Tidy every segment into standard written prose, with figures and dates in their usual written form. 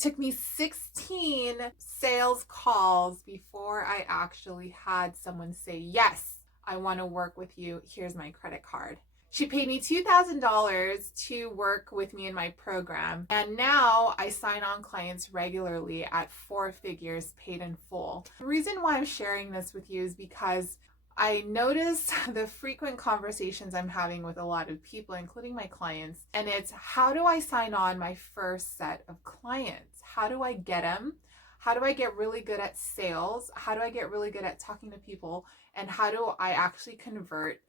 Took me 16 sales calls before I actually had someone say, yes, I want to work with you. Here's my credit card. She paid me $2,000 to work with me in my program. And now I sign on clients regularly at 4 figures paid in full. The reason why I'm sharing this with you is because I notice the frequent conversations I'm having with a lot of people, including my clients, and it's how do I sign on my first set of clients? How do I get them? How do I get really good at sales? How do I get really good at talking to people? And how do I actually convert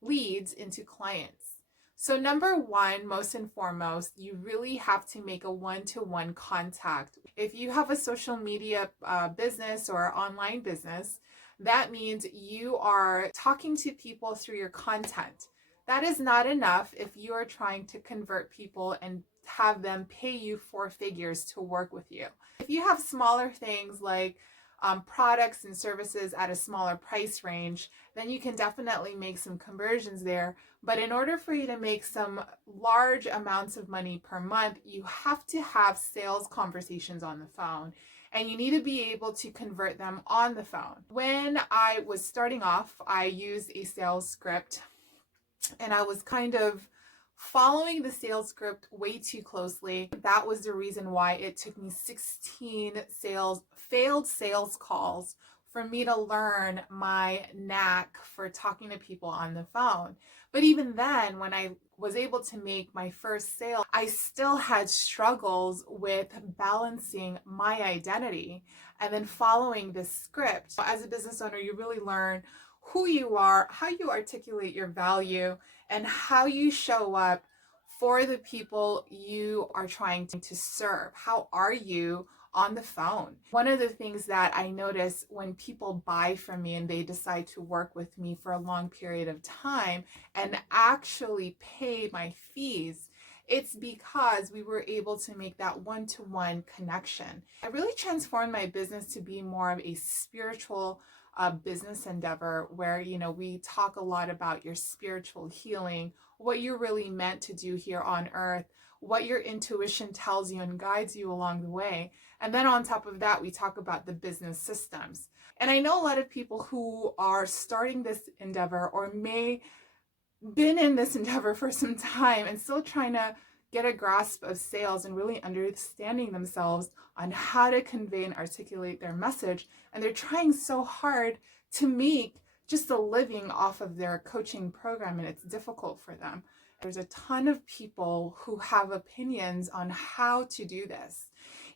leads into clients? So number one, most and foremost, you really have to make a one-to-one contact. If you have a social media business or online business, that means you are talking to people through your content. That is not enough if you are trying to convert people and have them pay you 4 figures to work with you. If you have smaller things like products and services at a smaller price range, then you can definitely make some conversions there. But in order for you to make some large amounts of money per month, you have to have sales conversations on the phone. And you need to be able to convert them on the phone. When I was starting off, I used a sales script, and I was kind of following the sales script way too closely. That was the reason why it took me 16 failed sales calls for me to learn my knack for talking to people on the phone. But even then, when I was able to make my first sale, I still had struggles with balancing my identity and then following this script. As a business owner, you really learn who you are, how you articulate your value, and how you show up for the people you are trying to serve. How are you on the phone? One of the things that I notice when people buy from me and they decide to work with me for a long period of time and actually pay my fees, it's because we were able to make that one-to-one connection. I really transformed my business to be more of a spiritual business endeavor where, we talk a lot about your spiritual healing, what you're really meant to do here on earth, what your intuition tells you and guides you along the way. And then on top of that, we talk about the business systems. And I know a lot of people who are starting this endeavor or may been in this endeavor for some time and still trying to get a grasp of sales and really understanding themselves on how to convey and articulate their message. And they're trying so hard to make just a living off of their coaching program, and it's difficult for them. There's a ton of people who have opinions on how to do this.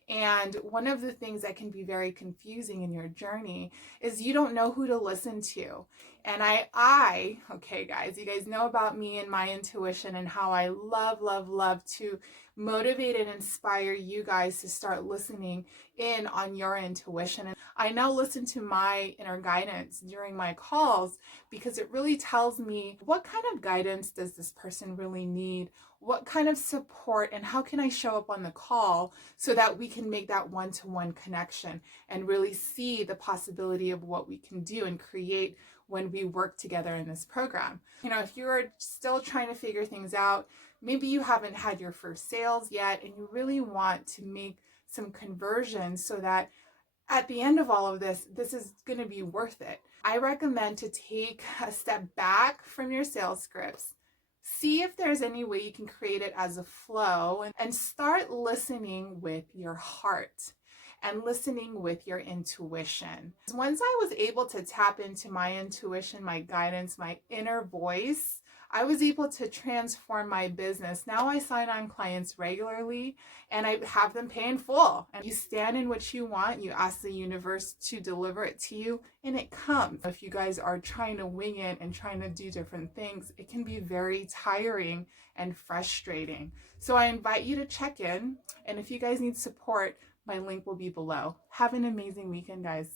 And one of the things that can be very confusing in your journey is you don't know who to listen to. And okay guys, you guys know about me and my intuition and how I love to motivate and inspire you guys to start listening in on your intuition. And I now listen to my inner guidance during my calls because it really tells me what kind of guidance does this person really need? What kind of support, and how can I show up on the call so that we can make that one-to-one connection and really see the possibility of what we can do and create when we work together in this program. If you're still trying to figure things out, maybe you haven't had your first sales yet and you really want to make some conversions so that at the end of all of this is going to be worth it. I recommend to take a step back from your sales scripts. See if there's any way you can create it as a flow and start listening with your heart and listening with your intuition. Once I was able to tap into my intuition, my guidance, my inner voice, I was able to transform my business. Now I sign on clients regularly and I have them pay in full. And you stand in what you want, you ask the universe to deliver it to you, and it comes. If you guys are trying to wing it and trying to do different things, it can be very tiring and frustrating. So I invite you to check in, and if you guys need support, my link will be below. Have an amazing weekend, guys.